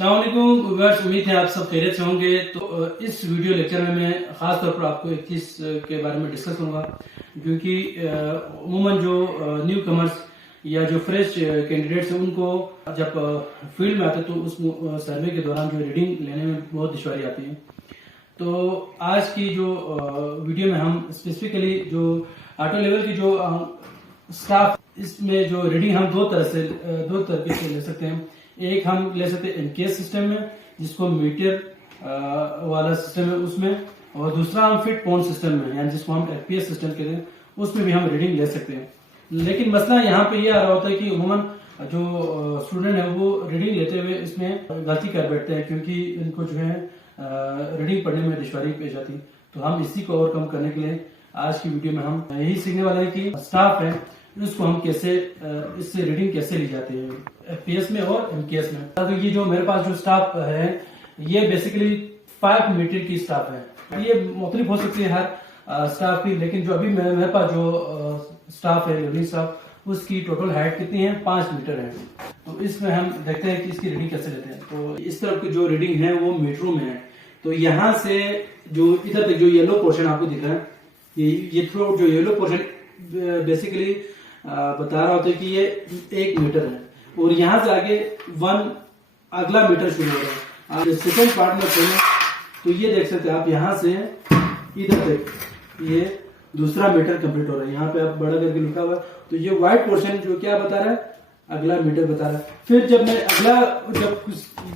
अस्सलाम वालेकुम व्यूअर्स, उम्मीद है आप सब खैरियत से होंगे। तो इस वीडियो लेक्चर में मैं खास तौर पर आपको एक चीज के बारे में डिस्कस करूंगा, क्योंकि अमूमन जो न्यू कमर्स या जो फ्रेश कैंडिडेट्स हैं उनको जब फील्ड में आते हैं तो उस सर्वे के दौरान जो रीडिंग लेने में बहुत दुश्वारी आती है। तो आज की जो वीडियो में हम स्पेसिफिकली जो ऑटो लेवल की जो स्टाफ, इसमें जो रीडिंग हम दो तरीके से ले सकते हैं। एक हम ले सकते हैं एनकेएस सिस्टम में, जिसको मीटर वाला सिस्टम है उसमें, और दूसरा हम फिट पॉइंट सिस्टम में, यानी जिसको हम एफपीएस सिस्टम कहते हैं, उसमें भी हम रीडिंग ले सकते हैं। लेकिन मसला यहाँ पे ये आ रहा होता है कि उमूमन जो स्टूडेंट है वो रीडिंग लेते हुए इसमें गलती कर बैठते हैं, क्योंकि इनको जो है रीडिंग पढ़ने में दुश्वारी पेश आती है। तो हम इसी को ओवरकम करने के लिए आज की वीडियो में हम यही सीखने वाले हैं कि स्टाफ है उसको हम कैसे इससे रीडिंग कैसे ली जाती है एफपीएस में और एमकेएस में। तो ये जो मेरे पास जो स्टाफ है ये बेसिकली 5 मीटर की स्टाफ है। ये मुख्तलिफ हो सकती है हर स्टाफ की, लेकिन जो अभी मेरे पास जो स्टाफ है रीडिंग स्टाफ, उसकी टोटल हाइट कितनी है, 5 मीटर है। तो इसमें हम देखते हैं कि इसकी रीडिंग कैसे लेते हैं। तो इस तरफ की जो रीडिंग है वो मीटरों में है। तो यहाँ से जो इधर तक जो येलो पोर्शन आपको दिख रहा है, ये थ्रू आउट जो येलो पोर्शन बेसिकली बता रहा होता है कि ये 1 मीटर है, और यहाँ से आगे 1 अगला मीटर शुरू हो रहा है। सेकेंड पार्ट में चले तो ये देख सकते हैं आप, यहाँ से इधर तक ये दूसरा मीटर कंप्लीट हो रहा है। यहाँ पे आप बड़ा करके लिखा हुआ है। तो ये व्हाइट पोर्शन जो क्या बता रहा है, अगला मीटर बता रहा है। फिर जब मैं जब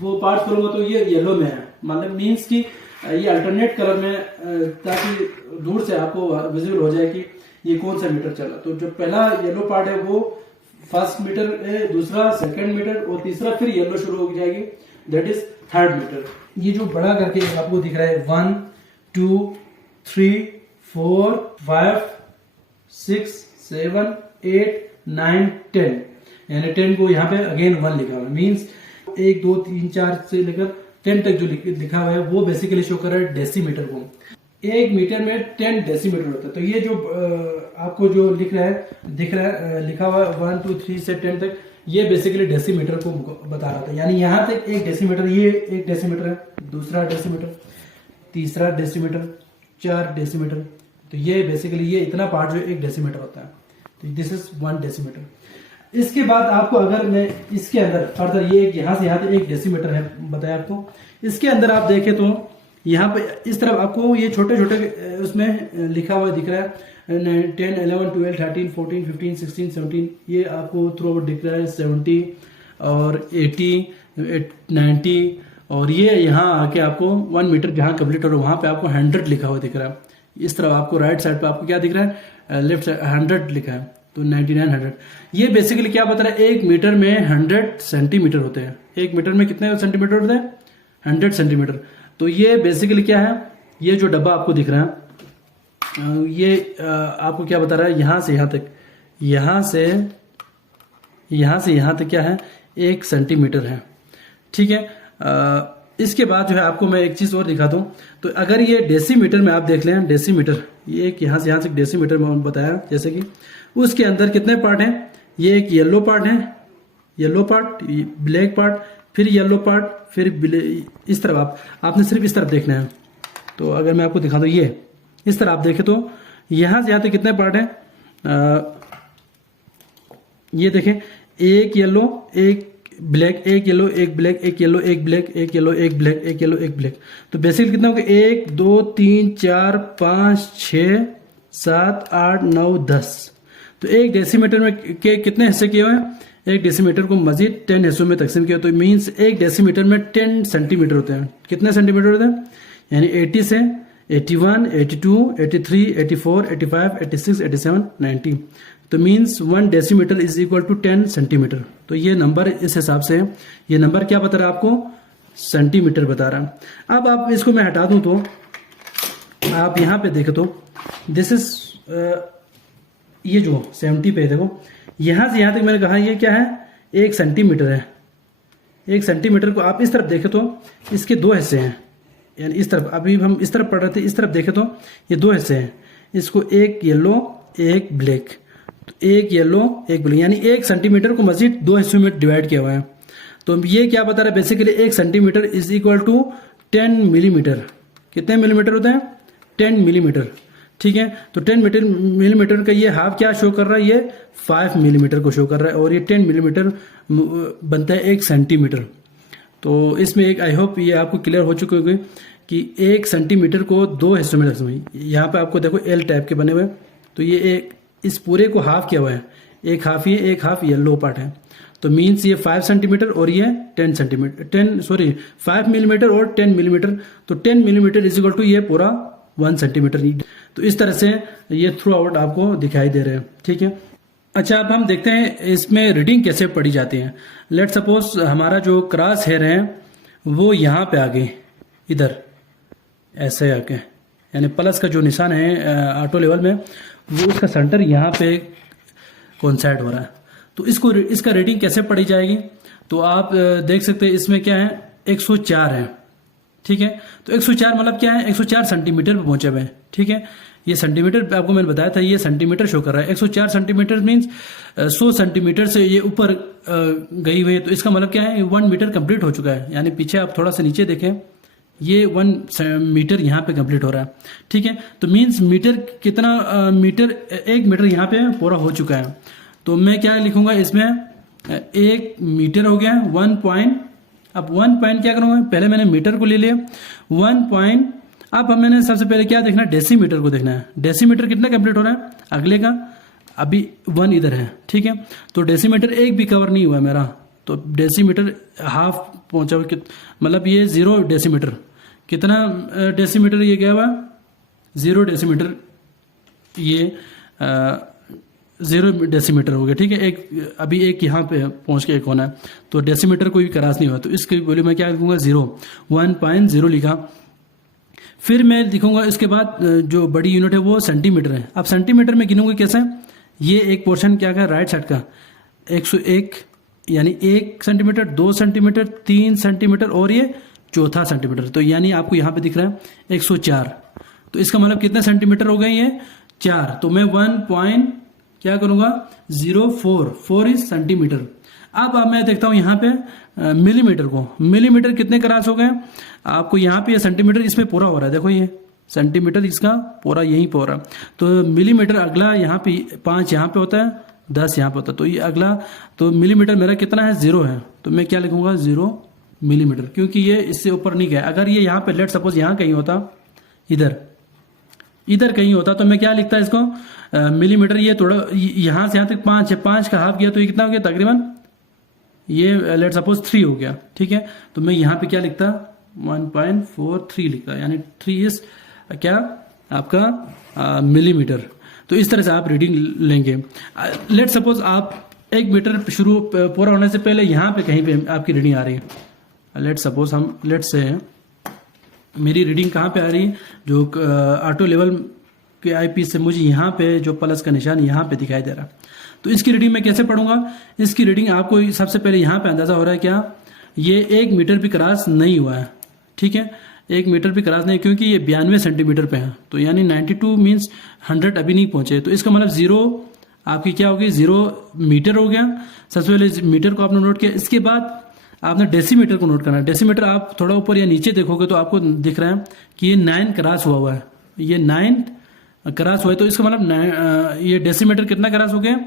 वो पार्ट करूंगा तो ये येलो में है, मतलब मीन्स की ये अल्टरनेट कलर में, ताकि दूर से आपको विजिबल हो जाए कि ये कौन सा मीटर चला। तो जो पहला येलो पार्ट है वो फर्स्ट मीटर है, दूसरा सेकंड मीटर, और तीसरा फिर येलो शुरू हो जाएगी, दैट इज थर्ड मीटर। ये जो बड़ा करके आपको दिख रहा है 1 2 3 4 5 6 7 8 9 10, यानी 10 को यहाँ पे अगेन 1 लिखा हुआ है। मीन्स 1 2 3 4 से लेकर 10 तक जो लिखा हुआ है वो बेसिकली शो कर रहा है डेसीमीटर को। 1 मीटर में 10 डेसीमीटर होता है। तो ये जो आपको जो दिख रहा है लिखा हुआ 1 2 3 से 10 तक, ये बेसिकली डेसीमीटर को बता रहा था। यानी यहाँ तक 1 डेसीमीटर, ये 1 डेसीमीटर है, दूसरा डेसीमीटर, तीसरा डेसीमीटर, 4 डेसीमीटर। तो ये बेसिकली ये इतना पार्ट जो 1 डेसीमीटर होता है। तो दिस इज 1 डेसीमीटर। इसके बाद आपको अगर मैं इसके अंदर फर्दर, ये यहाँ से यहाँ तक 1 डेसीमीटर है बताया आपको। इसके अंदर आप देखें तो यहाँ पे इस तरफ आपको ये छोटे छोटे उसमें लिखा हुआ दिख रहा है 10 11 12 13 14 15 16 17, ये आपको थ्रू आउट दिख रहा है 70 और 80 90, और ये यहाँ आके आपको 1 मीटर जहाँ कंप्लीट हो रहा है वहां पे आपको 100 लिखा हुआ दिख रहा है। इस तरफ आपको राइट साइड पे आपको क्या दिख रहा है, लेफ्ट साइड 100 लिखा है। तो 99 100, ये बेसिकली क्या बता रहा है, 1 मीटर में 100 सेंटीमीटर होते हैं। 1 मीटर में कितने सेंटीमीटर होते हैं, 100 सेंटीमीटर। तो ये बेसिकली क्या है, ये जो डब्बा आपको दिख रहा है ये आपको क्या बता रहा है, यहाँ से यहाँ तक, यहाँ से यहाँ तक क्या है, 1 सेंटीमीटर है। ठीक है। इसके बाद जो है आपको मैं एक चीज और दिखा दूं। तो अगर ये डेसीमीटर में आप देख लें, डेसीमीटर, ये एक यहाँ से यहाँ तक डेसीमीटर में बताया, जैसे कि उसके अंदर कितने पार्ट हैं, ये एक येलो पार्ट है, येलो पार्ट, ब्लैक पार्ट, फिर येलो पार्ट, फिर इस तरफ आपने सिर्फ इस तरफ देखना है। तो अगर मैं आपको दिखा दूं, ये इस तरफ आप देखें तो यहां से यहां तक कितने पार्ट हैं, ये देखें, एक येलो एक ब्लैक, एक येलो एक ब्लैक, एक येलो एक ब्लैक, एक येलो एक ब्लैक, एक येलो एक ब्लैक। तो बेसिकली कितना होगा, 1 2 3 4 5 6 7 8 9 10। तो 1 डेसीमीटर में के कितने हिस्से किए हुए हैं, 1 डेसीमीटर को मजीद 10 हिस्सों में तकसीम किया। तो मीन्स 1 डेसीमीटर में 10 सेंटीमीटर होते हैं। कितने सेंटीमीटर होते हैं, यानी 80 से 81 82 83 84 85 86 87 90। तो means 1 decimetre is equal to 10 centimetre. तो ये नंबर इस हिसाब से है। ये नंबर क्या बता रहा है आपको, सेंटीमीटर बता रहा है। अब आप इसको मैं हटा दूं तो आप यहां पे देखें तो दिस इज ये जो 70 पे देखो, यहां से यहां तक मैंने कहा ये क्या है, 1 सेंटीमीटर है। 1 सेंटीमीटर को आप इस तरफ देखें तो इसके 2 हिस्से हैं, यानी इस तरफ, अभी हम इस तरफ पढ़ रहे थे, इस तरफ देखें तो ये 2 हिस्से हैं। इसको एक येलो एक ब्लैक, तो एक येलो एक ब्लैक, यानी 1 सेंटीमीटर को मजीद 2 हिस्सों में डिवाइड किया हुआ है। तो ये क्या बता रहा है basically 1 centimetre is equal to 10 millimetre. कितने मिलीमीटर होते हैं? 10 मिलीमीटर। ठीक है, तो 10 मिलीमीटर का ये हाफ क्या शो कर रहा है? ये 5 मिलीमीटर को शो कर रहा है, और ये 10 मिलीमीटर बनता है 1 सेंटीमीटर। तो इसमें एक आई होप ये आपको क्लियर हो चुके होंगे कि 1 सेंटीमीटर को 2 हिस्सों में रखना है। यहाँ पे आपको देखो एल टाइप के बने हुए, तो ये एक इस पूरे को हाफ किया हुआ है, एक हाफ ये, एक हाफ येलो पार्ट है। तो मीन्स ये 5 सेंटीमीटर और ये 10 सेंटीमीटर 5 मिलीमीटर और 10 मिलीमीटर। तो 10 मिलीमीटर इज इक्वल टू ये पूरा 1 सेंटीमीटर। तो इस तरह से ये थ्रू आउट आपको दिखाई दे रहे हैं। ठीक है, अच्छा अब हम देखते हैं इसमें रीडिंग कैसे पढ़ी जाती है। लेट सपोज हमारा जो क्रॉस हेयर है वो यहाँ पे आगे इधर ऐसे आके, यानी प्लस का जो निशान है ऑटो लेवल में, वो उसका सेंटर यहाँ पे कोइंसाइड हो रहा है। तो इसका रीडिंग कैसे पढ़ी जाएगी? तो आप देख सकते हैं इसमें क्या है, 104 है। ठीक है, तो 104 मतलब क्या है? 104 सेंटीमीटर पे पहुंचे हुए हैं। ठीक है, ये सेंटीमीटर पे आपको मैंने बताया था, ये सेंटीमीटर शो कर रहा है। 104 सेंटीमीटर मीन्स 100 सेंटीमीटर से ये ऊपर गई हुई है। तो इसका मतलब क्या है? 1 मीटर कंप्लीट हो चुका है। यानी पीछे आप थोड़ा सा नीचे देखें, ये 1 मीटर यहाँ पे कंप्लीट हो रहा है। ठीक है, तो मीन्स मीटर कितना मीटर 1 मीटर यहाँ पे पूरा हो चुका है। तो मैं क्या लिखूंगा इसमें? 1 मीटर हो गया 1 पॉइंट। अब 1 पॉइंट क्या करूंगा? पहले मैंने मीटर को ले लिया 1 पॉइंट। अब मैंने सबसे पहले क्या देखना है? डेसीमीटर को देखना है। डेसीमीटर कितना कंप्लीट हो रहा है अगले का? अभी 1 इधर है। ठीक है, तो डेसीमीटर 1 भी कवर नहीं हुआ मेरा, तो डेसीमीटर हाफ पहुंचा हुआ, मतलब ये 0 डेसीमीटर। कितना डेसीमीटर ये गया हुआ? 0 डेसीमीटर, ये 0 डेसीमीटर हो गया। ठीक है, एक अभी एक यहाँ पे पहुंच के एक होना है, तो डेसीमीटर कोई क्रॉस नहीं हुआ। तो इसकी वैल्यू मैं क्या लिखूंगा? 0 1.0 लिखा। फिर मैं लिखूंगा इसके बाद जो बड़ी यूनिट है वो सेंटीमीटर है। अब सेंटीमीटर में गिनूंगा कैसे? ये एक पोर्शन क्या है राइट साइड का 101, यानी 1 सेंटीमीटर, 2 सेंटीमीटर, 3 सेंटीमीटर और ये चौथा सेंटीमीटर। तो यानी आपको यहाँ पे दिख रहा है 104। तो इसका मतलब कितने सेंटीमीटर हो गए? ये 4। तो मैं 1 पॉइंट क्या करूंगा? 04 इज सेंटीमीटर। अब मैं देखता हूं यहाँ पे मिलीमीटर को। मिलीमीटर कितने क्रॉस हो गए आपको? यहाँ पे सेंटीमीटर इसमें पूरा हो रहा है, देखो ये सेंटीमीटर इसका पूरा यहीं पे हो रहा है। तो मिलीमीटर अगला यहाँ पे 5 यहाँ पे होता है, 10 यहाँ पे होता है। तो ये अगला, तो मिलीमीटर मेरा कितना है? 0 है। तो मैं क्या लिखूंगा? 0 मिलीमीटर, क्योंकि ये इससे ऊपर नहीं गया। अगर ये यहाँ पे लेट सपोज यहाँ कहीं होता, इधर कहीं होता, तो मैं क्या लिखता है इसको? मिलीमीटर। ये थोड़ा यहाँ से यहाँ तक 5 है, 5 का हाफ किया तो ये कितना हो गया? तकरीबन ये लेट सपोज 3 हो गया। ठीक है, तो मैं यहाँ पे क्या लिखता? 1.43 लिखता, यानी 3 इज क्या आपका मिलीमीटर। तो इस तरह से आप रीडिंग लेंगे। लेट सपोज आप 1 मीटर शुरू पूरा होने से पहले यहाँ पे कहीं पे आपकी रीडिंग आ रही है। लेट सपोज हम से मेरी रीडिंग कहाँ पे आ रही है? जो ऑटो लेवल के आईपीस से मुझे यहाँ पे जो प्लस का निशान यहाँ पे दिखाई दे रहा है। तो इसकी रीडिंग मैं कैसे पढ़ूंगा? इसकी रीडिंग आपको सबसे पहले यहाँ पे अंदाजा हो रहा है क्या? ये 1 मीटर भी क्रॉस नहीं हुआ है। ठीक है, 1 मीटर भी क्रॉस नहीं, क्योंकि ये 92 सेंटीमीटर पे है। तो यानी 92 मीन्स 100 अभी नहीं पहुंचे। तो इसका मतलब 0 आपकी क्या होगी? 0 मीटर हो गया। सबसे पहले मीटर को आपने नोट किया, इसके बाद आपने डेसीमीटर को नोट करना है। डेसीमीटर आप थोड़ा ऊपर या नीचे देखोगे तो आपको दिख रहा है कि ये 9 क्रॉस हुआ है। ये 9 क्रॉस हुआ है, तो इसका मतलब ये डेसीमीटर कितना क्रॉस हो गया?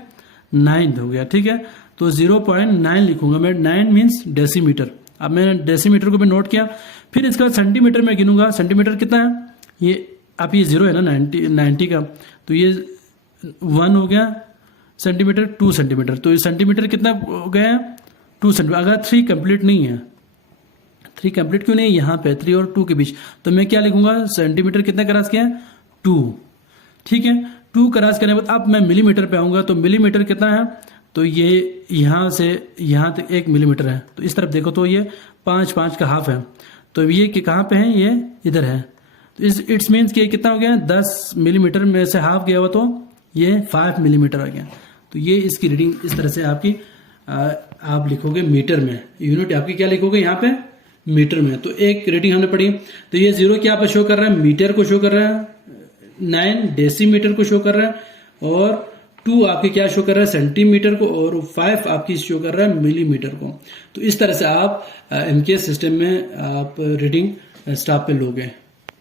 9 हो गया। ठीक है, तो 0.9 लिखूंगा मैं। 9 मीन्स डेसीमीटर। अब मैंने डेसीमीटर को भी नोट किया। फिर इसके बाद सेंटीमीटर में गिनूंगा। सेंटीमीटर कितना है? ये अब ये 0 है ना 90 का, तो ये 1 हो गया सेंटीमीटर, 2 सेंटीमीटर। तो ये सेंटीमीटर कितना हो गया? 2 सेंटीमीटर। अगर 3 कंप्लीट नहीं है, 3 कंप्लीट क्यों नहीं है? यहाँ पे 3 और 2 के बीच, तो मैं क्या लिखूंगा? सेंटीमीटर कितना क्रॉस किया? 2। ठीक है, 2 क्रॉस करने के बाद अब मैं मिलीमीटर पे आऊंगा। तो मिलीमीटर कितना है? तो ये यहाँ से यहाँ तक 1 मिलीमीटर है। तो इस तरफ देखो तो ये 5 का हाफ है। तो ये कहाँ पे है? ये इधर है। तो इट्स मीन्स कि कितना हो गया? 10 मिलीमीटर में से हाफ गया हुआ, तो ये 5 मिलीमीटर आ गया। तो ये इसकी रीडिंग इस तरह से आपकी आप लिखोगे मीटर में। यूनिट आपकी क्या लिखोगे यहाँ पे? मीटर में। तो एक रीडिंग हमने पढ़ी। तो ये 0 क्या पे शो कर रहा है? मीटर को शो कर रहा है। 9 डेसीमीटर को शो कर रहा है, और 2 आपके क्या शो कर रहा है सेंटीमीटर को, और 5 आपकी शो कर रहा है मिलीमीटर को। तो इस तरह से आप MKS सिस्टम में आप रीडिंग स्टॉप पे लोगे।